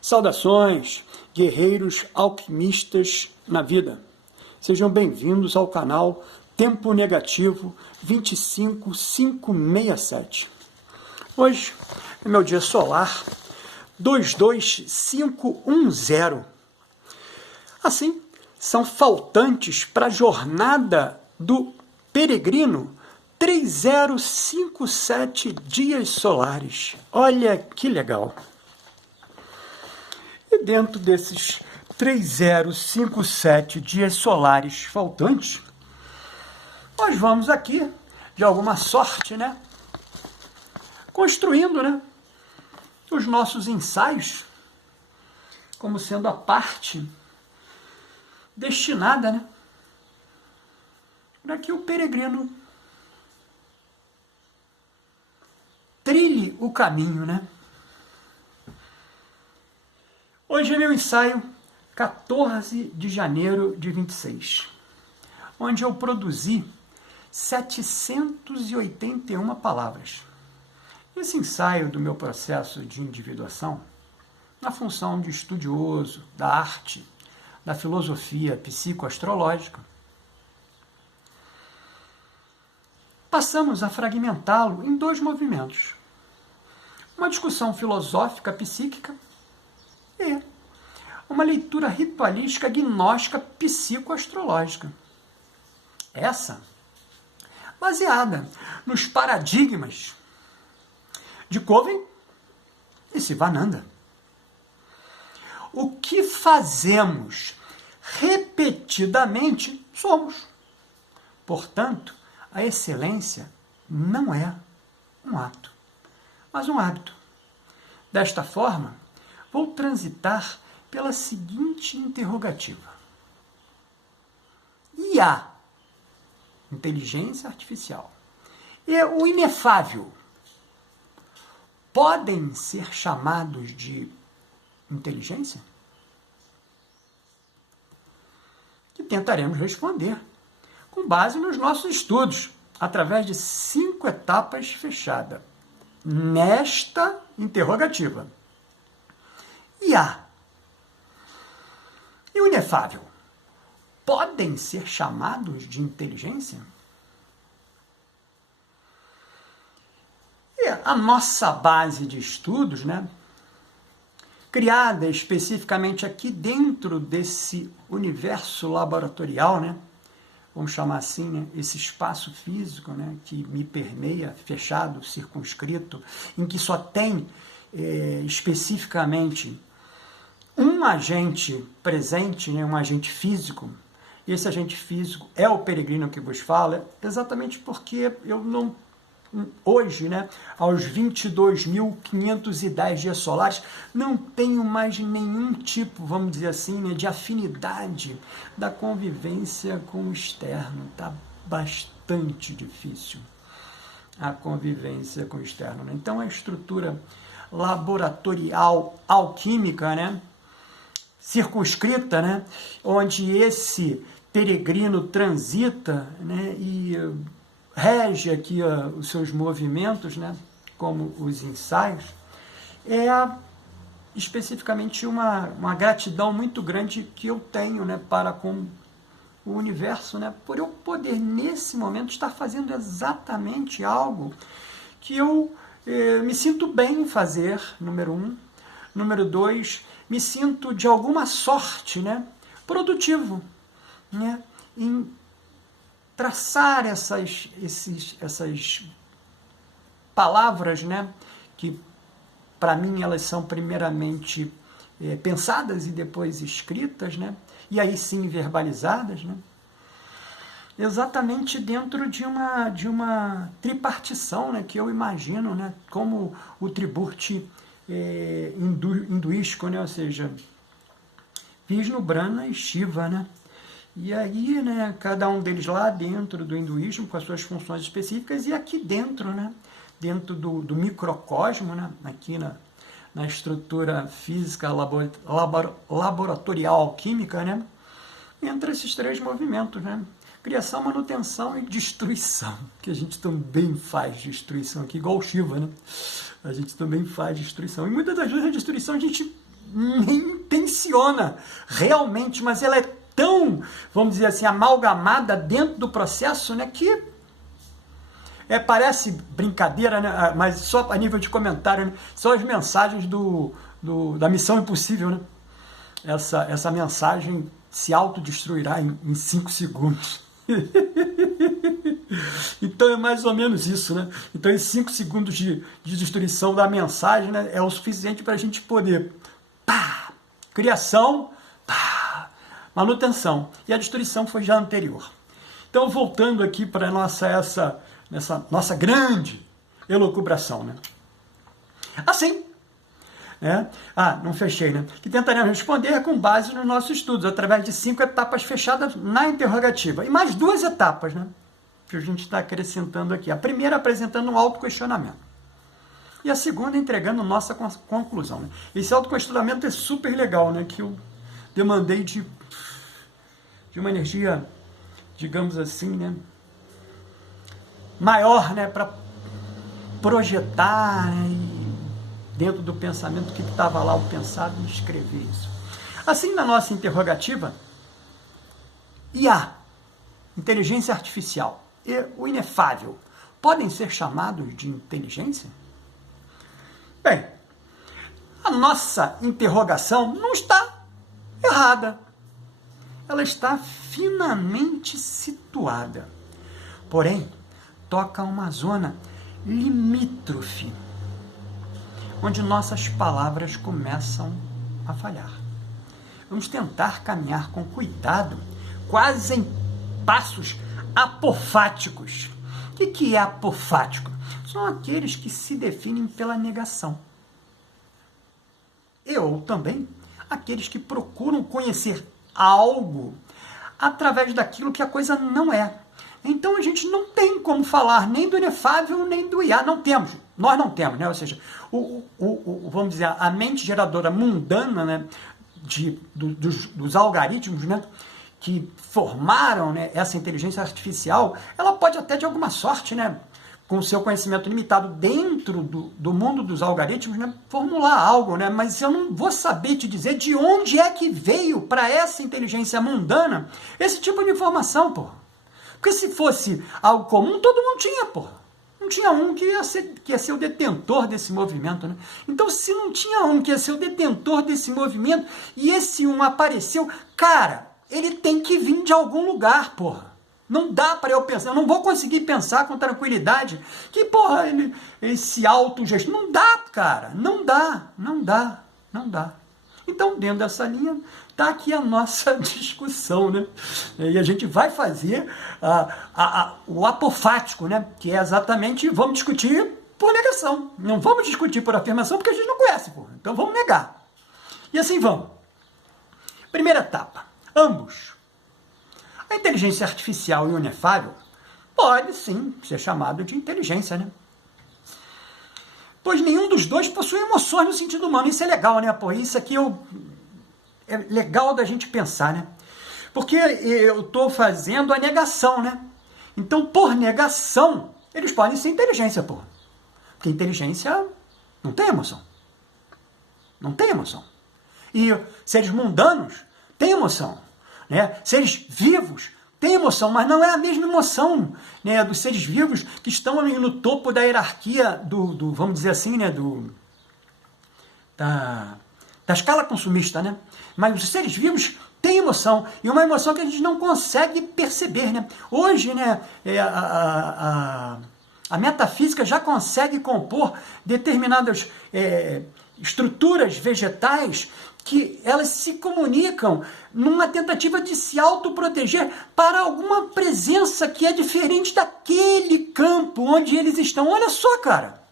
Saudações, guerreiros alquimistas na vida. Sejam bem-vindos ao canal Tempo Negativo 25567. Hoje é meu dia solar 22510. Assim, são faltantes para a jornada do peregrino 3057 dias solares. Olha que legal! E dentro desses 3057 dias solares faltantes, nós vamos aqui, de alguma sorte, construindo, os nossos ensaios, como sendo a parte destinada, para que o peregrino trilhe o caminho, Hoje é meu ensaio 14 de janeiro de 26, onde eu produzi 781 palavras. Esse ensaio do meu processo de individuação, na função de estudioso da arte, da filosofia psicoastrológica, passamos a fragmentá-lo em dois movimentos. Uma discussão filosófica psíquica e uma leitura ritualística gnóstica psicoastrológica. Essa baseada nos paradigmas de Coven e Sivananda. O que fazemos repetidamente somos. Portanto, a excelência não é um ato, mas um hábito. Desta forma, vou transitar pela seguinte interrogativa. IA, inteligência artificial, e o inefável podem ser chamados de inteligência? Que tentaremos responder com base nos nossos estudos, através de 5 etapas fechadas nesta interrogativa. IA e o inefável podem ser chamados de inteligência? E a nossa base de estudos, criada especificamente aqui dentro desse universo laboratorial, vamos chamar assim, esse espaço físico, que me permeia, fechado, circunscrito, em que só tem especificamente um agente presente, um agente físico. E esse agente físico é o peregrino que vos fala, exatamente porque eu não, hoje, aos 22.510 dias solares, não tenho mais nenhum tipo, vamos dizer assim, de afinidade da convivência com o externo. Está bastante difícil a convivência com o externo. Então, a estrutura laboratorial alquímica, circunscrita, onde esse peregrino transita, e rege aqui os seus movimentos, como os ensaios, é especificamente uma gratidão muito grande que eu tenho, para com o universo, por eu poder, nesse momento, estar fazendo exatamente algo que eu me sinto bem em fazer, número 1. Número 2, me sinto, de alguma sorte, produtivo, em traçar essas palavras, que para mim elas são primeiramente pensadas e depois escritas, e aí sim verbalizadas, exatamente dentro de uma tripartição, que eu imagino, como o triburti hinduístico, ou seja, Vishnu, Brahma e Shiva, E aí, cada um deles lá dentro do hinduísmo, com as suas funções específicas, e aqui dentro, dentro do microcosmo, aqui na estrutura física laboratorial alquímica, entre esses 3 movimentos, criação, manutenção e destruição, que a gente também faz destruição aqui, igual o Shiva, A gente também faz destruição. E muitas das vezes a destruição a gente nem intenciona realmente, mas ela é tão, vamos dizer assim, amalgamada dentro do processo, né, que parece brincadeira, né, mas só a nível de comentário, né, são as mensagens da Missão Impossível, né? Essa mensagem se autodestruirá em 5 segundos. Então é mais ou menos isso, né? Então esses 5 segundos de destruição da mensagem, né, é o suficiente para a gente poder criação, manutenção. E a destruição foi já anterior. Então, voltando aqui para essa nossa grande elucubração, né? Assim, né? Não fechei, né? Que tentaremos responder com base nos nossos estudos, através de 5 etapas fechadas na interrogativa. E mais 2 etapas, né? Que a gente está acrescentando aqui. A primeira apresentando um autoquestionamento. E a segunda entregando nossa conclusão, né? Esse autoquestionamento é super legal, né? Que eu demandei de uma energia, digamos assim, né? Maior, né? Para projetar, né? Dentro do pensamento que estava lá o pensado e escrever isso. Assim, na nossa interrogativa, IA, inteligência artificial, e o inefável, podem ser chamados de inteligência? Bem, a nossa interrogação não está errada. Ela está finamente situada. Porém, toca uma zona limítrofe, onde nossas palavras começam a falhar. Vamos tentar caminhar com cuidado, quase em passos apofáticos. O que é apofático? São aqueles que se definem pela negação. Ou também aqueles que procuram conhecer algo através daquilo que a coisa não é. Então a gente não tem como falar nem do inefável nem do IA. Não temos. Nós não temos, né? Ou seja, vamos dizer, a mente geradora mundana, né, dos algoritmos, né, que formaram, né, essa inteligência artificial, ela pode até de alguma sorte, né, com o seu conhecimento limitado dentro do mundo dos algoritmos, né, formular algo, né, mas eu não vou saber te dizer de onde é que veio para essa inteligência mundana esse tipo de informação, porra. Porque se fosse algo comum, todo mundo tinha, porra. Não tinha um que ia ser o detentor desse movimento, né? Então, se não tinha um que ia ser o detentor desse movimento, e esse um apareceu, cara, ele tem que vir de algum lugar, porra. Não dá para eu pensar, eu não vou conseguir pensar com tranquilidade que, porra, esse autogesto, não dá, cara, não dá. Então, dentro dessa linha, está aqui a nossa discussão, né? E a gente vai fazer o apofático, né? Que é exatamente, vamos discutir por negação. Não vamos discutir por afirmação, porque a gente não conhece, porra. Então vamos negar. E assim vamos. Primeira etapa. Ambos. A inteligência artificial e o inefável pode, sim, ser chamado de inteligência, né? Pois nenhum dos dois possui emoções no sentido humano. Isso é legal, né? Pô, isso aqui é legal da gente pensar, né? Porque eu estou fazendo a negação, né? Então, por negação, eles podem ser inteligência, pô. Porque inteligência não tem emoção. Não tem emoção. E seres mundanos têm emoção, né? Seres vivos têm emoção, mas não é a mesma emoção, né, dos seres vivos que estão ali no topo da hierarquia vamos dizer assim, né, da escala consumista, né? Mas os seres vivos têm emoção, e uma emoção que a gente não consegue perceber, né? Hoje, né, a metafísica já consegue compor determinadas estruturas vegetais que elas se comunicam numa tentativa de se autoproteger para alguma presença que é diferente daquele campo onde eles estão. Olha só, cara.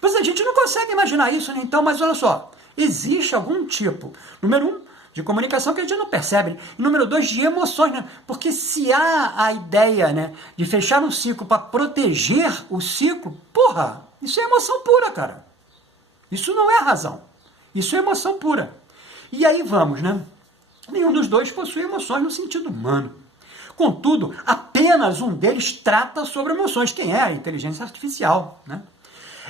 Mas a gente não consegue imaginar isso, né? Então, mas olha só. Existe algum tipo, número 1, de comunicação que a gente não percebe, né? E número 2, de emoções, né? Porque se há a ideia, né, de fechar um ciclo para proteger o ciclo, porra, isso é emoção pura, cara. Isso não é razão. Isso é emoção pura. E aí vamos, né? Nenhum dos dois possui emoções no sentido humano. Contudo, apenas um deles trata sobre emoções. Quem é? A inteligência artificial, né?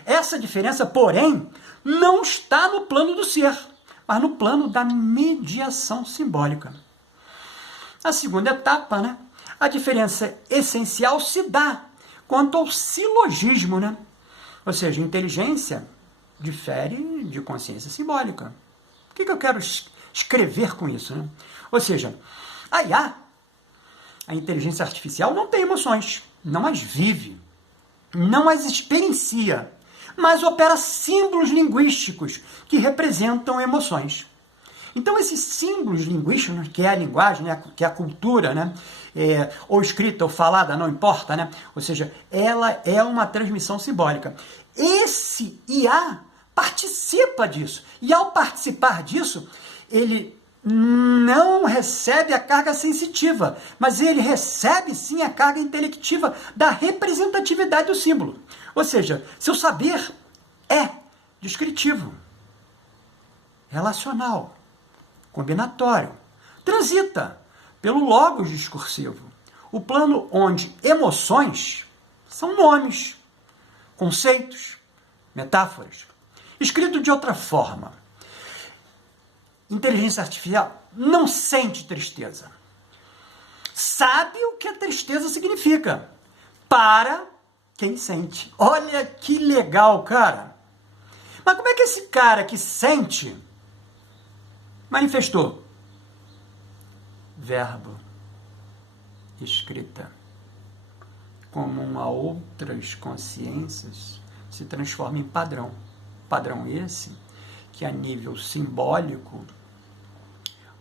Essa diferença, porém, não está no plano do ser, mas no plano da mediação simbólica. A segunda etapa, né? A diferença essencial se dá quanto ao silogismo, né? Ou seja, inteligência difere de consciência simbólica. O que eu quero escrever com isso, né? Ou seja, a IA, a inteligência artificial, não tem emoções, não as vive, não as experiencia, mas opera símbolos linguísticos que representam emoções. Então, esses símbolos linguísticos, que é a linguagem, né, que é a cultura, né, ou escrita ou falada, não importa, né, ou seja, ela é uma transmissão simbólica. Esse IA participa disso, e ao participar disso, ele não recebe a carga sensitiva, mas ele recebe sim a carga intelectiva da representatividade do símbolo. Ou seja, seu saber é descritivo, relacional, combinatório, transita pelo logos discursivo, o plano onde emoções são nomes, conceitos, metáforas. Escrito de outra forma, inteligência artificial não sente tristeza. Sabe o que a tristeza significa para quem sente. Olha que legal, cara. Mas como é que esse cara que sente manifestou? Verbo, escrita, comum a outras consciências, se transforma em padrão. Padrão esse que a nível simbólico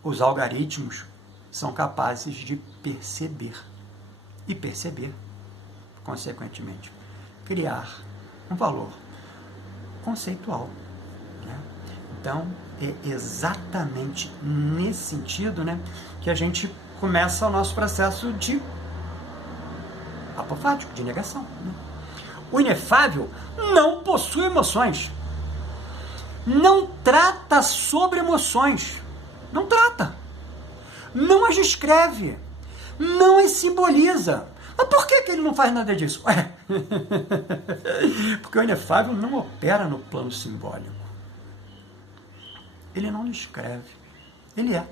os algoritmos são capazes de perceber e perceber, consequentemente, criar um valor conceitual, né? Então, é exatamente nesse sentido, né, que a gente começa o nosso processo de apofático, de negação, né? O inefável não possui emoções, não trata sobre emoções, não trata, não as descreve, não as simboliza. Mas por que ele não faz nada disso? Porque o inefável não opera no plano simbólico. Ele não descreve, ele é.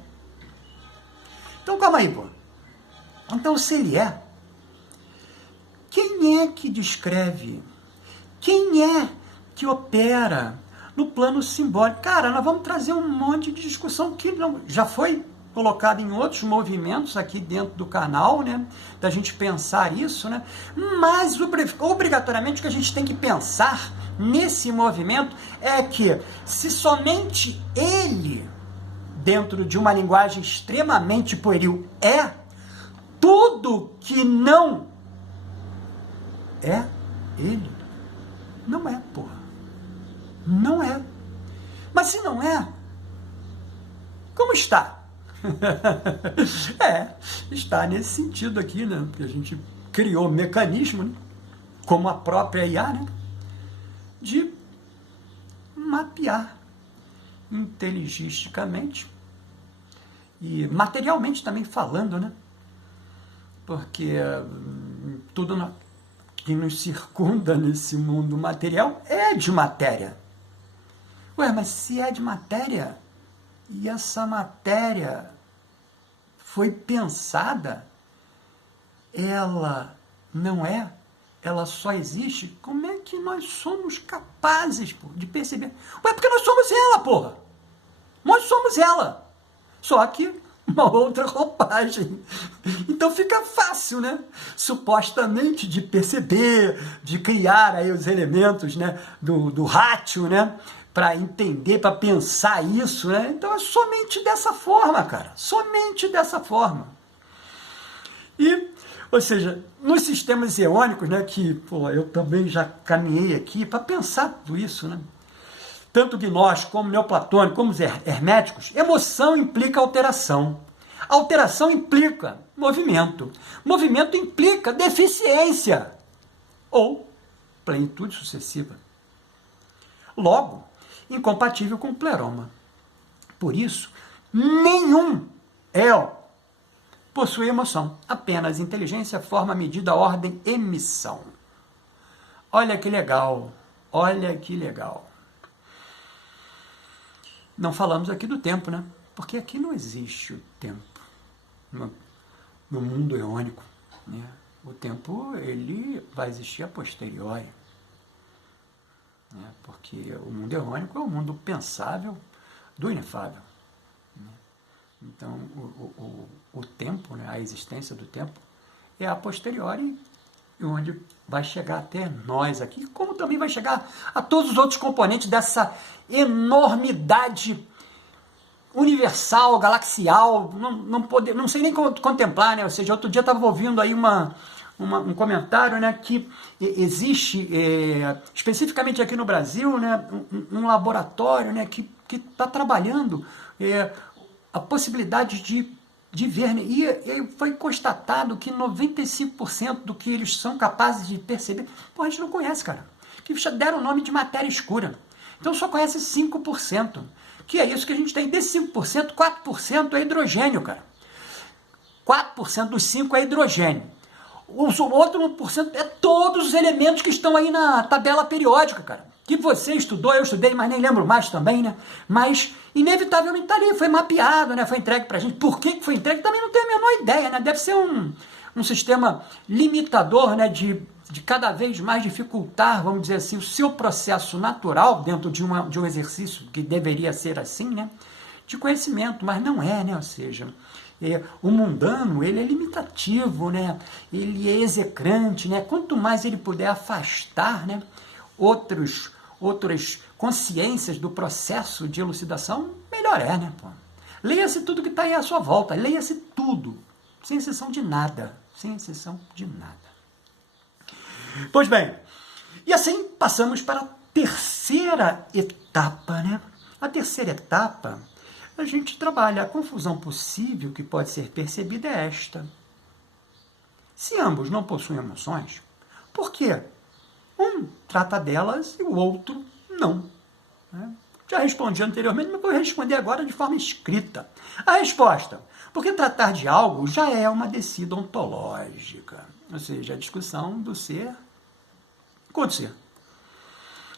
Então calma aí, pô. Então se ele é, quem é que descreve? Quem é que opera no plano simbólico? Cara, nós vamos trazer um monte de discussão que não, já foi colocado em outros movimentos aqui dentro do canal, né? Da gente pensar isso, né? Mas obrigatoriamente o que a gente tem que pensar nesse movimento é que se somente ele, dentro de uma linguagem extremamente pueril, é, tudo que não é ele, não é, porra. Não é. Mas se não é, como está? Está nesse sentido aqui, né? Porque a gente criou um mecanismo, né? Como a própria IA, né? De mapear inteligisticamente e materialmente também falando, né? Porque tudo que nos circunda nesse mundo material é de matéria. Ué, mas se é de matéria, e essa matéria foi pensada, ela não é, ela só existe, como é que nós somos capazes, pô, de perceber? Ué, porque nós somos ela, porra! Nós somos ela! Só que uma outra roupagem. Então fica fácil, né? Supostamente de perceber, de criar aí os elementos, né? do ratio, né? Para entender, para pensar isso, né? Então é somente dessa forma, cara. Somente dessa forma. E, ou seja, nos sistemas eônicos, né? Que, pô, eu também já caminhei aqui para pensar tudo isso, né? Tanto gnóstico como neoplatônico, como os herméticos, emoção implica alteração. Alteração implica movimento. Movimento implica deficiência ou plenitude sucessiva. Logo, incompatível com o pleroma. Por isso, nenhum El possui emoção. Apenas inteligência, forma, medida, ordem, emissão. Olha que legal. Olha que legal. não falamos aqui do tempo, né? Porque aqui não existe o tempo no mundo eônico, né? O tempo, ele vai existir a posteriori, né? Porque o mundo eônico é o mundo pensável do inefável, né? Então, o tempo, né? A existência do tempo é a posteriori, onde vai chegar até nós aqui, como também vai chegar a todos os outros componentes dessa enormidade universal, galaxial, não sei nem contemplar, né? Ou seja, outro dia estava ouvindo aí um comentário, né, que existe, especificamente aqui no Brasil, né, um laboratório, né, que está trabalhando a possibilidade de ver, né, e foi constatado que 95% do que eles são capazes de perceber, pô, a gente não conhece, cara, que deram o nome de matéria escura. Então só conhece 5%, que é isso que a gente tem. Desse 5%, 4% é hidrogênio, cara. 4% dos 5% é hidrogênio. O outro 1% é todos os elementos que estão aí na tabela periódica, cara. Que você estudou, eu estudei, mas nem lembro mais também, né? Mas, inevitavelmente, tá ali, foi mapeado, né? Foi entregue pra gente. Por que foi entregue? Também não tenho a menor ideia, né? Deve ser um sistema limitador, né? De cada vez mais dificultar, vamos dizer assim, o seu processo natural dentro de um exercício que deveria ser assim, né? De conhecimento, mas não é, né? Ou seja, o mundano, ele é limitativo, né? Ele é execrante, né? Quanto mais ele puder afastar, né, outras consciências do processo de elucidação, melhor é, né? Pô? Leia-se tudo que está aí à sua volta, leia-se tudo, sem exceção de nada, sem exceção de nada. Pois bem, e assim passamos para a terceira etapa, né? A terceira etapa, a gente trabalha a confusão possível que pode ser percebida é esta. Se ambos não possuem emoções, por quê? Um trata delas e o outro não, né? Já respondi anteriormente, mas vou responder agora de forma escrita. A resposta: porque tratar de algo já é uma descida ontológica, ou seja, a discussão do ser contra o ser.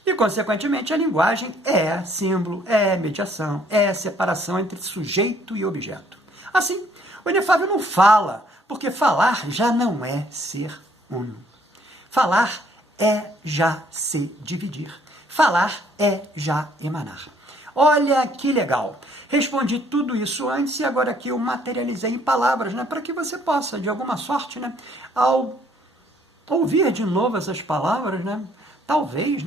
E, consequentemente, a linguagem é símbolo, é mediação, é separação entre sujeito e objeto. Assim, o inefável não fala, porque falar já não é ser uno. Falar é já se dividir. Falar é já emanar. Olha que legal. Respondi tudo isso antes e agora aqui eu materializei em palavras, né, para que você possa, de alguma sorte, né, ao ouvir de novo essas palavras, né, talvez,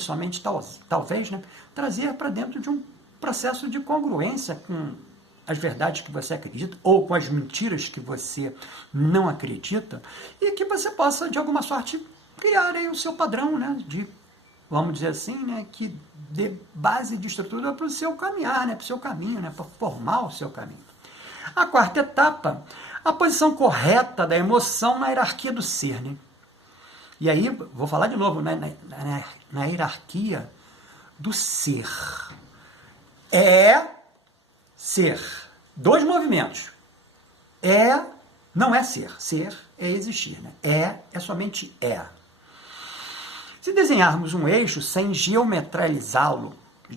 somente talvez, né, trazer para dentro de um processo de congruência com as verdades que você acredita ou com as mentiras que você não acredita e que você possa, de alguma sorte, criar aí o seu padrão, né, de, vamos dizer assim, né, que dê base de estrutura para o seu caminhar, né, para o seu caminho, né, para formar o seu caminho. A quarta etapa, a posição correta da emoção na hierarquia do ser, né? E aí, vou falar de novo, né, na hierarquia do ser. É ser. Dois movimentos. Não é ser. Ser é existir, né? É somente é. Se desenharmos um eixo sem geometralizá-lo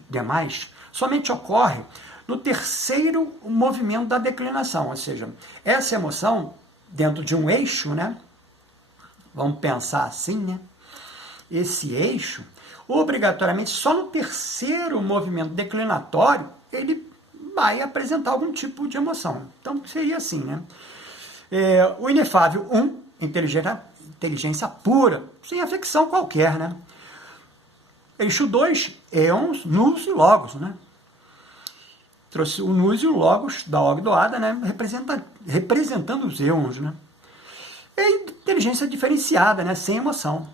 demais, somente ocorre no terceiro movimento da declinação, ou seja, essa emoção dentro de um eixo, né? Vamos pensar assim, né? Esse eixo, obrigatoriamente, só no terceiro movimento declinatório, ele vai apresentar algum tipo de emoção. Então, seria assim, né? O inefável 1, inteligência pura, sem afecção qualquer, né? Eixo 2, éons, nous e logos, né? Trouxe o nous e o logos da Ogdoada, né? Representando os éons, né? É inteligência diferenciada, né? Sem emoção.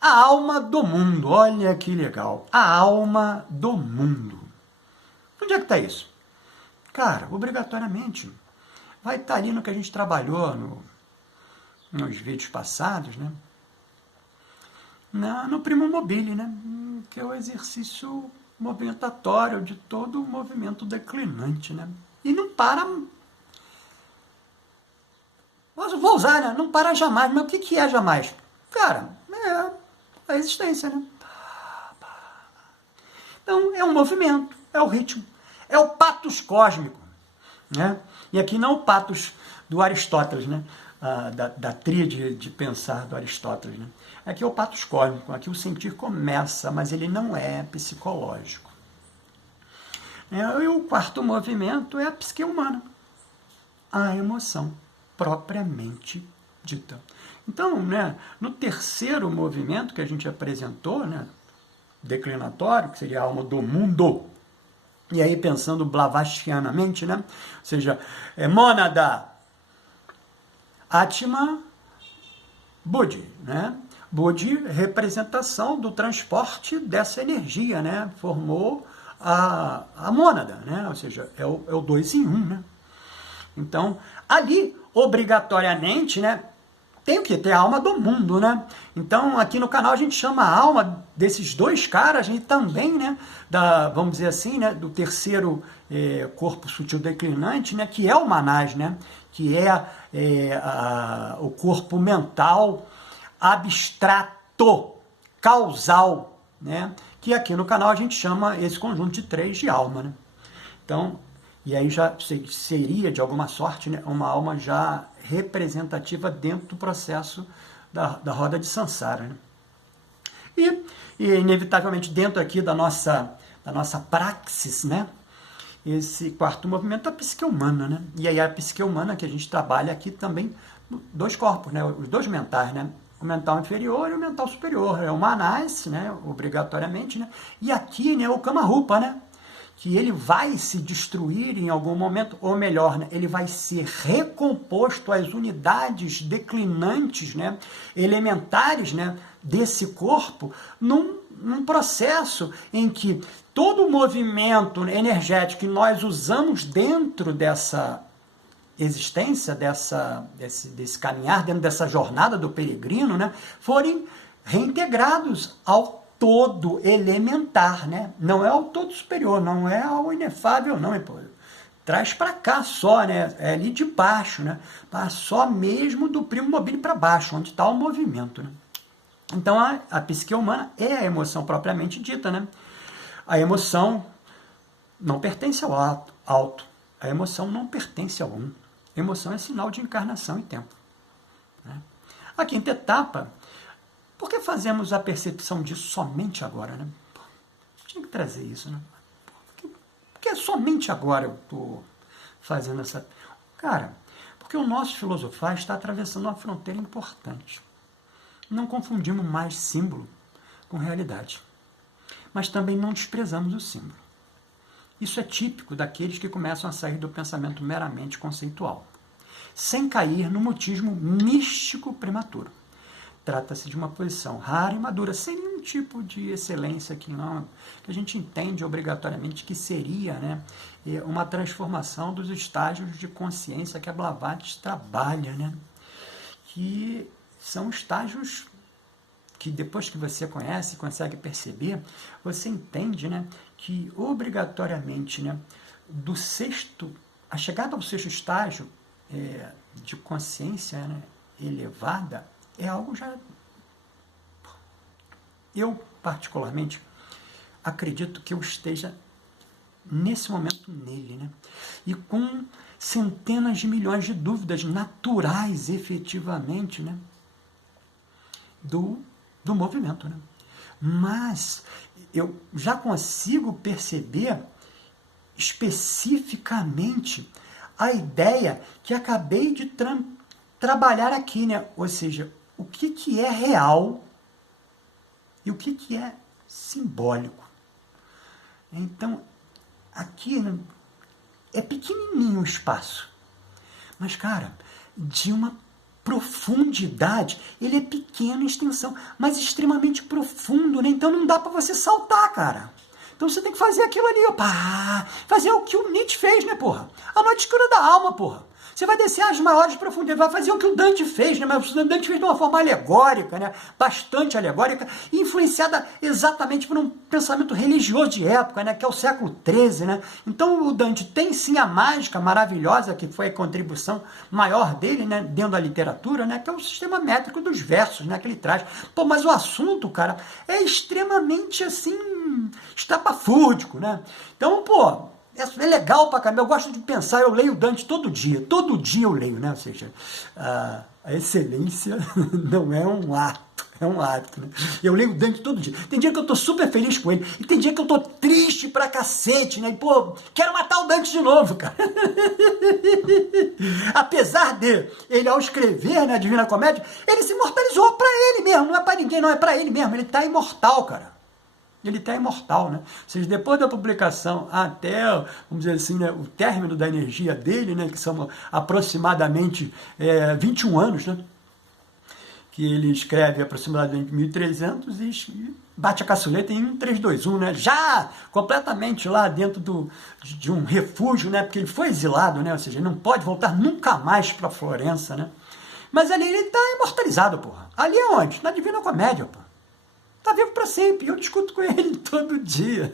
A alma do mundo, olha que legal. A alma do mundo. Onde é que está isso? Cara, obrigatoriamente, vai estar ali no que a gente trabalhou nos vídeos passados, né? No Primum Mobile, né? Que é o exercício movimentatório de todo o movimento declinante, né? E não para... Mas vou usar, né? Não para jamais. Mas o que é jamais? Cara, é a existência, né? Então, é um movimento. é o ritmo, é o patos cósmico, né? E aqui não o patos do Aristóteles, né? Da tríade de pensar do Aristóteles, né? Aqui é o patos cósmico, aqui o sentir começa, mas ele não é psicológico. E o quarto movimento é a psique humana, a emoção propriamente dita. Então, né, no terceiro movimento que a gente apresentou, né, declinatório, que seria a alma do mundo, e aí pensando blavatskyanianamente, né, ou seja, mônada, Atma, Buddhi, né? Buddhi, representação do transporte dessa energia, né? Formou a mônada, né? Ou seja, é o 2 em 1, né? Então, ali, obrigatoriamente, né? Tem o que? Tem a alma do mundo, né? Então, aqui no canal a gente chama a alma desses dois caras e também, né? Vamos dizer assim, né? Do terceiro corpo sutil declinante, né? Que é o Manas, né? Que é o corpo mental abstrato, causal, né? Que aqui no canal a gente chama esse conjunto de três de alma, né? Então, e aí já seria, de alguma sorte, né, uma alma já representativa dentro do processo da roda de Sansara, né? E inevitavelmente, dentro aqui da nossa praxis, né, esse quarto movimento é a psique humana, né? E aí a psique humana que a gente trabalha aqui também, dois corpos, né, os dois mentais, né? O mental inferior e o mental superior. É o Manas, né, obrigatoriamente, né? E aqui, né, o Kamarupa, né? Que ele vai se destruir em algum momento, ou melhor, né, ele vai ser recomposto às unidades declinantes, né, elementares, né, desse corpo, num processo em que todo o movimento energético que nós usamos dentro dessa existência, desse caminhar, dentro dessa jornada do peregrino, né, forem reintegrados ao todo elementar, né? Não é ao todo superior, não é ao inefável, não, pô. Traz para cá só, né? É ali de baixo, né? Só mesmo do primo mobile para baixo, onde está o movimento, né? Então, a psique humana é a emoção propriamente dita, né? A emoção não pertence ao alto. A emoção não pertence ao um. A emoção é sinal de encarnação e tempo, né? A quinta etapa. Por que fazemos a percepção disso somente agora, né? Tinha que trazer isso, né? Porque somente agora eu estou fazendo essa... Cara, porque o nosso filosofar está atravessando uma fronteira importante. Não confundimos mais símbolo com realidade. Mas também não desprezamos o símbolo. Isso é típico daqueles que começam a sair do pensamento meramente conceitual, sem cair no mutismo místico prematuro. Trata-se de uma posição rara e madura, sem nenhum tipo de excelência que a gente entende obrigatoriamente que seria, né, uma transformação dos estágios de consciência que a Blavatsky trabalha, né, que são estágios que depois que você conhece, consegue perceber, você entende, né, que obrigatoriamente, né, a chegada ao sexto estágio de consciência, né, elevada, é algo já... Eu, particularmente, acredito que eu esteja nesse momento nele, né? E com centenas de milhões de dúvidas naturais, efetivamente, né? Do movimento, né? Mas eu já consigo perceber especificamente a ideia que acabei de trabalhar aqui, né? Ou seja, o que é real e o que é simbólico. Então, aqui, né, é pequenininho o espaço, mas, cara, de uma profundidade, ele é pequeno em extensão, mas extremamente profundo, né? Então não dá para você saltar, cara. Então você tem que fazer aquilo ali, fazer o que o Nietzsche fez, né, porra? A noite escura da alma, porra. Você vai descer às maiores profundezas, vai fazer o que o Dante fez, né? Mas o Dante fez de uma forma alegórica, né? Bastante alegórica, influenciada exatamente por um pensamento religioso de época, né? Que é o século XIII, né? Então o Dante tem sim a mágica maravilhosa, que foi a contribuição maior dele, né? Dentro da literatura, né? Que é o sistema métrico dos versos, né? Que ele traz. Pô, mas o assunto, cara, é extremamente, assim, estapafúrdico, né? Então, pô, é legal pra caramba, eu gosto de pensar, eu leio Dante todo dia eu leio, né? Ou seja, a excelência não é um ato, é um hábito, né? Eu leio Dante todo dia. Tem dia que eu tô super feliz com ele, e tem dia que eu tô triste pra cacete, né? E, pô, quero matar o Dante de novo, cara. Apesar de ele, ao escrever, né, a Divina Comédia, ele se imortalizou pra ele mesmo, não é pra ninguém, não, é pra ele mesmo, ele tá imortal, cara. Ele está imortal, né? Ou seja, depois da publicação até, vamos dizer assim, né, o término da energia dele, né, que são aproximadamente 21 anos, né? Que ele escreve aproximadamente 1300 e bate a caçuleta em 1321, né? Já completamente lá dentro de um refúgio, né? Porque ele foi exilado, né? Ou seja, ele não pode voltar nunca mais para Florença, né? Mas ali ele está imortalizado, porra. Ali é onde? Na Divina Comédia, porra. Está vivo para sempre, eu discuto com ele todo dia.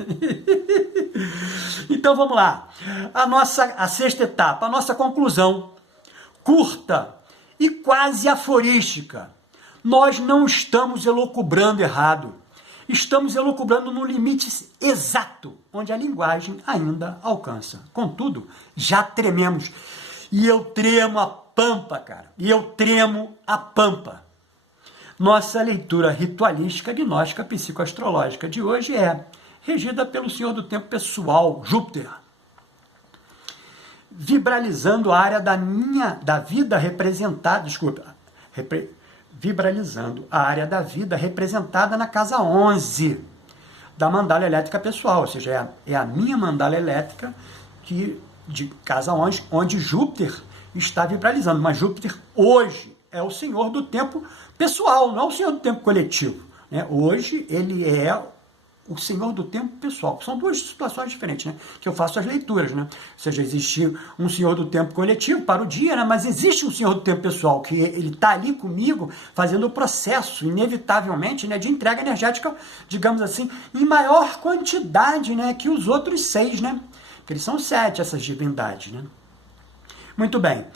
Então vamos lá. A sexta etapa, a nossa conclusão, curta e quase aforística. Nós não estamos elucubrando errado. Estamos elucubrando no limite exato, onde a linguagem ainda alcança. Contudo, já trememos. E eu tremo a pampa, cara. E eu tremo a pampa. Nossa leitura ritualística, gnóstica, psicoastrológica de hoje é regida pelo Senhor do Tempo pessoal, Júpiter, vibralizando a área da vida representada, vibralizando a área da vida representada na casa 11 da mandala elétrica pessoal, ou seja, é a minha mandala elétrica de casa 11, onde Júpiter está vibralizando, mas Júpiter hoje é o Senhor do Tempo pessoal, não é o Senhor do Tempo coletivo, né? Hoje ele é o Senhor do Tempo pessoal. São duas situações diferentes, né? Que eu faço as leituras, né? Ou seja, existe um Senhor do Tempo coletivo para o dia, né? Mas existe um Senhor do Tempo pessoal, que ele está ali comigo, fazendo o processo, inevitavelmente, né, de entrega energética, digamos assim, em maior quantidade, né, que os outros 6, né? Que eles são 7, essas divindades, né? Muito bem.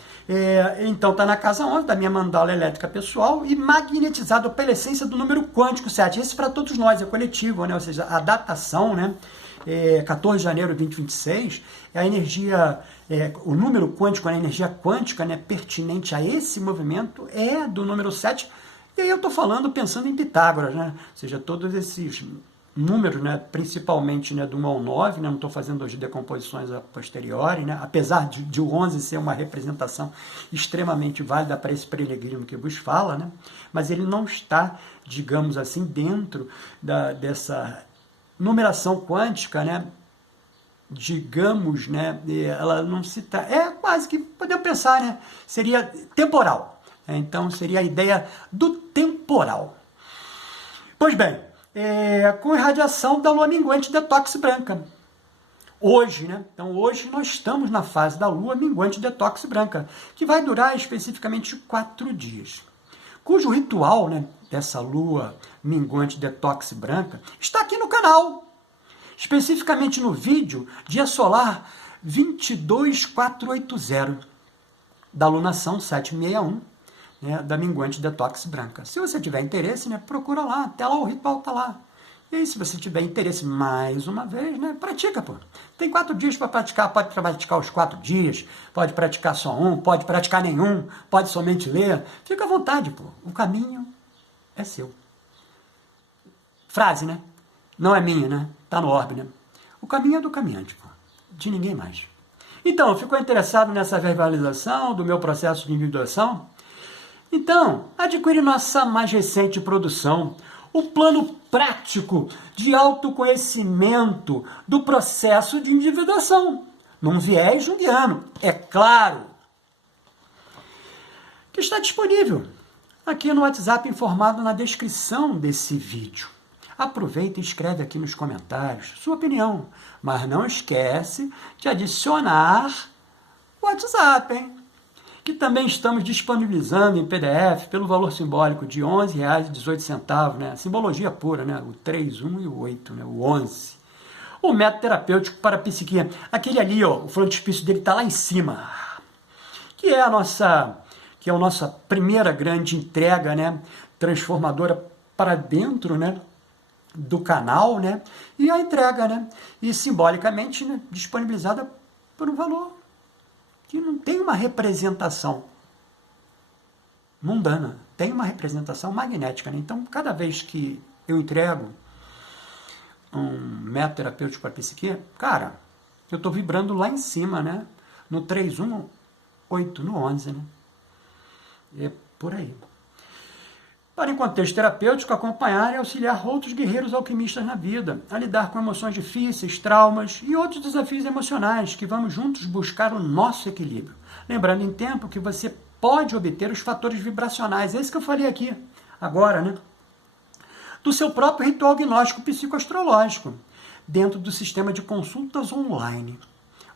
Então está na casa 11 da minha mandala elétrica pessoal e magnetizado pela essência do número quântico 7. Esse para todos nós, é coletivo, né? Ou seja, a datação, né? 14 de janeiro de 2026, a energia, o número quântico, a energia quântica, né, pertinente a esse movimento é do número 7. E aí eu estou falando pensando em Pitágoras, né? Ou seja, todos esses números, né, principalmente, né, do 1 ao 9, né, não estou fazendo hoje decomposições a posteriori, né, apesar de o 11 ser uma representação extremamente válida para esse peregrino que vos fala, né, mas ele não está, digamos assim, dentro dessa numeração quântica, né, digamos, né, ela não se tá, quase que, podemos pensar, né, seria temporal, então seria a ideia do temporal. Pois bem, com irradiação da lua minguante detox branca. Hoje, né? Então, hoje nós estamos na fase da lua minguante detox branca, que vai durar especificamente 4 dias. Cujo ritual, né, dessa lua minguante detox branca está aqui no canal. Especificamente no vídeo Dia Solar 22480, da lunação 761. Né, da minguante detox branca. Se você tiver interesse, né, procura lá, até lá o ritual está lá. E aí, se você tiver interesse, mais uma vez, né, pratica, pô. Tem 4 dias para praticar, pode praticar os 4 dias, pode praticar só um, pode praticar nenhum, pode somente ler. Fica à vontade, pô. O caminho é seu. Frase, né? Não é minha, né? Tá no orbe, né? O caminho é do caminhante, pô. De ninguém mais. Então, ficou interessado nessa verbalização do meu processo de individuação? Então, adquire nossa mais recente produção, o plano prático de autoconhecimento do processo de individuação, num viés junguiano, é claro, que está disponível aqui no WhatsApp informado na descrição desse vídeo. Aproveita e escreve aqui nos comentários sua opinião, mas não esquece de adicionar o WhatsApp, hein? que também estamos disponibilizando em PDF pelo valor simbólico de R$ 11,18, né? Simbologia pura, né? O 3, 1 e o 8, né? O 11. O método terapêutico para a psique, aquele ali, ó, o frontispício dele está lá em cima, que é a nossa primeira grande entrega, né? Transformadora para dentro, né? Do canal, né? E a entrega, né? E simbolicamente, né? Disponibilizada por um valor que não tem uma representação mundana, tem uma representação magnética, né? Então, cada vez que eu entrego um método terapêutico para a psique, cara, eu estou vibrando lá em cima, né? No 3, 1, 8, no 11, né? É por aí. Para, em contexto terapêutico, acompanhar e auxiliar outros guerreiros alquimistas na vida, a lidar com emoções difíceis, traumas e outros desafios emocionais, que vamos juntos buscar o nosso equilíbrio. Lembrando em tempo que você pode obter os fatores vibracionais, é isso que eu falei aqui, agora, né? Do seu próprio ritual gnóstico psicoastrológico, dentro do sistema de consultas online,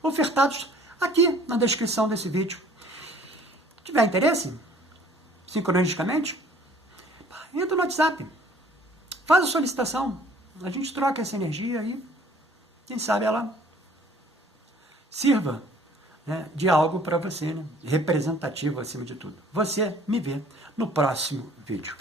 ofertados aqui na descrição desse vídeo. Se tiver interesse, sincronisticamente, entra no WhatsApp, faz a solicitação, a gente troca essa energia e, quem sabe, ela sirva, né, de algo para você, né, representativo acima de tudo. Você me vê no próximo vídeo.